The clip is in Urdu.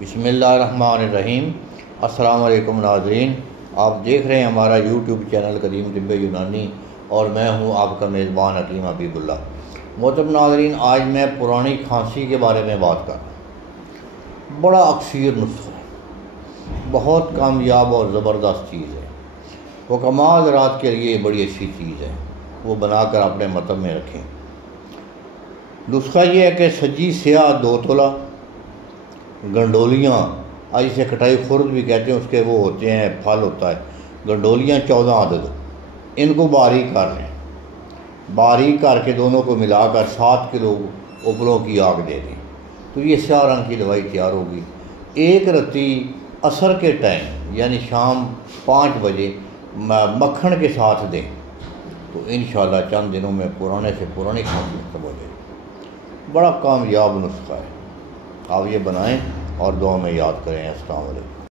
بسم اللہ الرحمن الرحیم۔ السلام علیکم ناظرین، آپ دیکھ رہے ہیں ہمارا یوٹیوب چینل قدیم طب یونانی اور میں ہوں آپ کا میزبان حکیم حبیب اللہ۔ محترم ناظرین، آج میں پرانی کھانسی کے بارے میں بات کر رہا ہوں۔ بڑا اکثیر نسخہ ہے، بہت کامیاب اور زبردست چیز ہے، حکماء حضرات کے لیے بڑی اچھی چیز ہے، وہ بنا کر اپنے مطب میں رکھیں۔ نسخہ یہ ہے کہ سجی سیاہ 2 تولہ گنڈولیاں، آج اسے کٹائی خرد بھی کہتے ہیں، اس کے وہ ہوتے ہیں، پھل ہوتا ہے، گنڈولیاں 14 عدد، ان کو باریک کر لیں، باریک کر کے دونوں کو ملا کر 7 کلو اوپروں کی آگ دے دیں تو یہ سیاہ رنگ کی دوائی تیار ہوگی۔ 1 رتی عصر کے ٹائم یعنی شام 5 بجے مکھن کے ساتھ دیں تو انشاءاللہ چند دنوں میں پرانے سے پرانی کھانسی ختم ہو جائے گی۔ بڑا کامیاب نسخہ ہے، آپ یہ بنائیں اور دعا میں یاد کریں۔ السلام علیکم۔